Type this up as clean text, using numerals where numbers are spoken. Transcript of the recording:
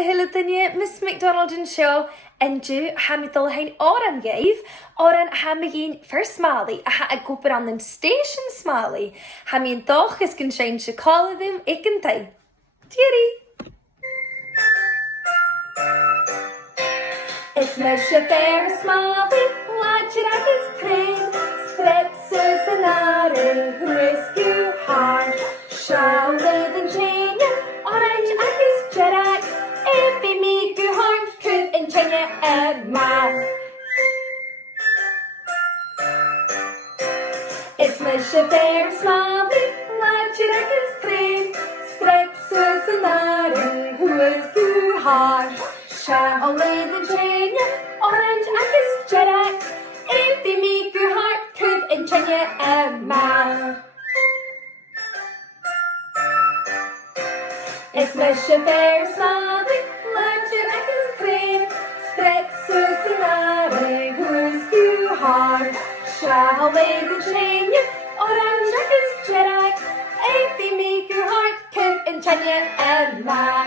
a Hilladinja, Miss McDonald and Shaw, and do Hamidul Hain Oran gave, Oran Hamigin Fear-Smàlaidh, a goper on them station Smàlaidh, Hamin doch is can change to call them, ik can tie. Dearie. It's Misha Fear-Smàlaidh, watch it at his train, Sprepses and Are, rescue hard, shall they the chain, orange at his Jerak, if he make you hard, could and chain a man. It's Misha Fear-Smàlaidh, watch it at his train, Sprepses and Are, rescue hard, shall they the chain, orange at his Jerak, if he make your heart could and chain a man. It's Misha Fear-Smàlaidh, watch it at his train, Sprepses and Are, rescue hard, shall they the chain, orange at his Jerak, if he make your heart could and chain a man.